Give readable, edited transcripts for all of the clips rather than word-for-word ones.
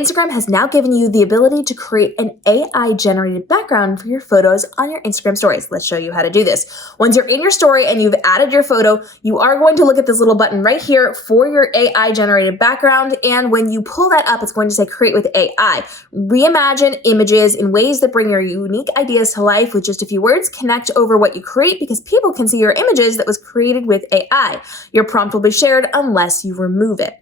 Instagram has now given you the ability to create an AI-generated background for your photos on your Instagram stories. Let's show you how to do this. Once you're in your story and you've added your photo, you are going to look at this little button right here for your AI-generated background, and when you pull that up, it's going to say Create with AI. Reimagine images in ways that bring your unique ideas to life with just a few words. Connect over what you create because people can see your images that was created with AI. Your prompt will be shared unless you remove it.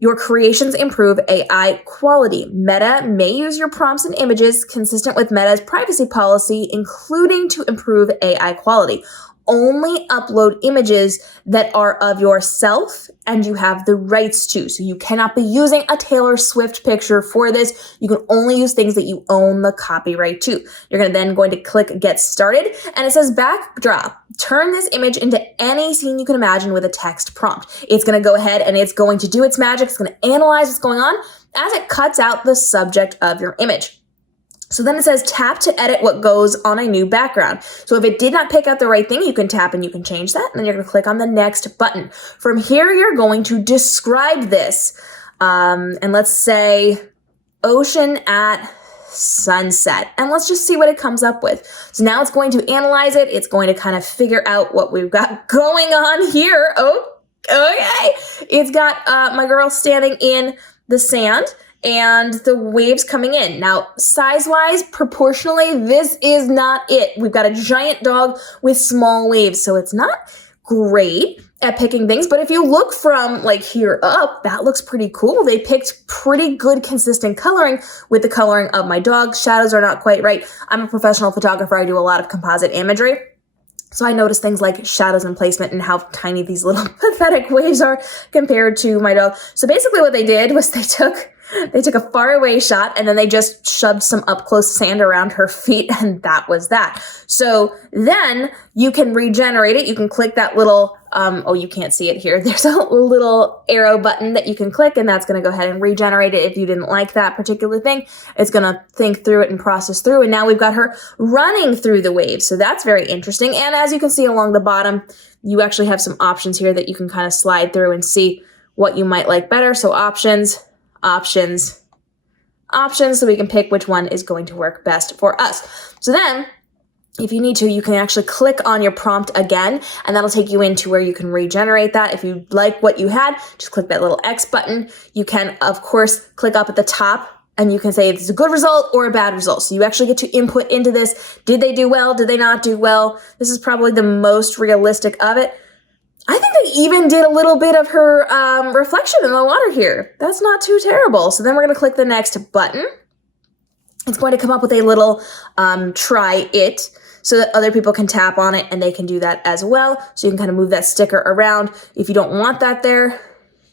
Your creations improve AI quality. Meta may use your prompts and images consistent with Meta's privacy policy, including to improve AI quality. Only upload images that are of yourself and you have the rights to. So you cannot be using a Taylor Swift picture for this. You can only use things that you own the copyright to. You're then going to click Get Started, and it says Backdrop. Turn this image into any scene you can imagine with a text prompt. It's going to go ahead and it's going to do its magic. It's going to analyze what's going on as it cuts out the subject of your image. So then it says tap to edit what goes on a new background. So if it did not pick out the right thing, you can tap and you can change that. And then you're going to click on the next button. From here, you're going to describe this. And let's say ocean at sunset. And let's just see what it comes up with. So now it's going to analyze it. It's going to kind of figure out what we've got going on here. Oh, okay. It's got my girl standing in the sand and the waves coming in. Now, size-wise, proportionally, this is not it. We've got a giant dog with small waves, so it's not great at picking things. But if you look from like here up, that looks pretty cool. They picked pretty good consistent coloring with the coloring of my dog. Shadows are not quite right. I'm a professional photographer. I do a lot of composite imagery. So I noticed things like shadows and placement and how tiny these little pathetic waves are compared to my dog. So basically what they did was they took a faraway shot and then they just shoved some up close sand around her feet, and that was that. So then you can regenerate it. You can click that little, oh, you can't see it here. There's a little arrow button that you can click, and that's going to go ahead and regenerate it. If you didn't like that particular thing, it's going to think through it and process through. And now we've got her running through the waves. So that's very interesting. And as you can see along the bottom, you actually have some options here that you can kind of slide through and see what you might like better. So options, so we can pick which one is going to work best for us. So then, if you need to, you can actually click on your prompt again, and that'll take you into where you can regenerate that. If you like what you had, just click that little X button. You can, of course, click up at the top, and you can say if it's a good result or a bad result. So you actually get to input into this. Did they do well? Did they not do well? This is probably the most realistic of it. I think they even did a little bit of her reflection in the water here. That's not too terrible. So then we're going to click the next button. It's going to come up with a little try it so that other people can tap on it and they can do that as well. So you can kind of move that sticker around. If you don't want that there,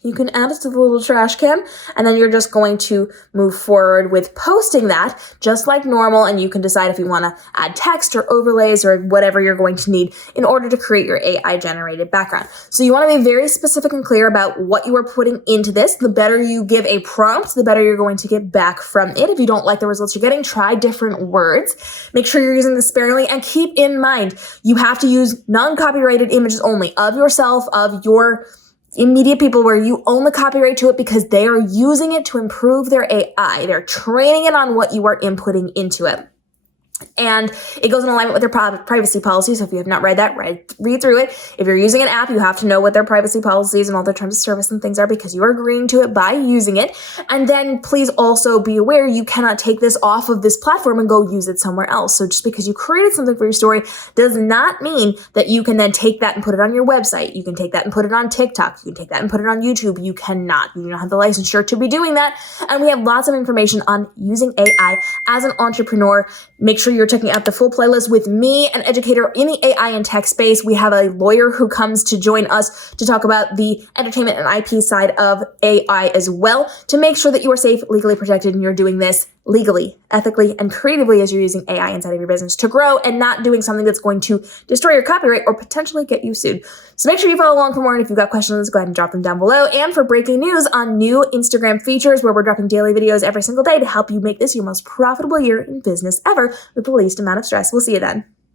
you can add it to the little trash can, and then you're just going to move forward with posting that just like normal, and you can decide if you want to add text or overlays or whatever you're going to need in order to create your AI-generated background. So you want to be very specific and clear about what you are putting into this. The better you give a prompt, the better you're going to get back from it. If you don't like the results you're getting, try different words. Make sure you're using this sparingly, and keep in mind, you have to use non-copyrighted images only of yourself, of your immediate people where you own the copyright to it, because they are using it to improve their AI. They're training it on what you are inputting into it. And it goes in alignment with their privacy policy. So if you have not read that, read through it. If you're using an app, you have to know what their privacy policies and all their terms of service and things are, because you are agreeing to it by using it. And then please also be aware you cannot take this off of this platform and go use it somewhere else. So just because you created something for your story does not mean that you can then take that and put it on your website. You can take that and put it on TikTok. You can take that and put it on YouTube. You cannot. You do not have the licensure to be doing that. And we have lots of information on using AI as an entrepreneur. Make sure you're checking out the full playlist with me, an educator in the AI and tech space. We have a lawyer who comes to join us to talk about the entertainment and IP side of AI as well, to make sure that you are safe, legally protected, and you're doing this legally, ethically, and creatively as you're using AI inside of your business to grow, and not doing something that's going to destroy your copyright or potentially get you sued. So make sure you follow along for more, and if you've got questions, go ahead and drop them down below. And for breaking news on new Instagram features, where we're dropping daily videos every single day to help you make this your most profitable year in business ever with the least amount of stress. We'll see you then.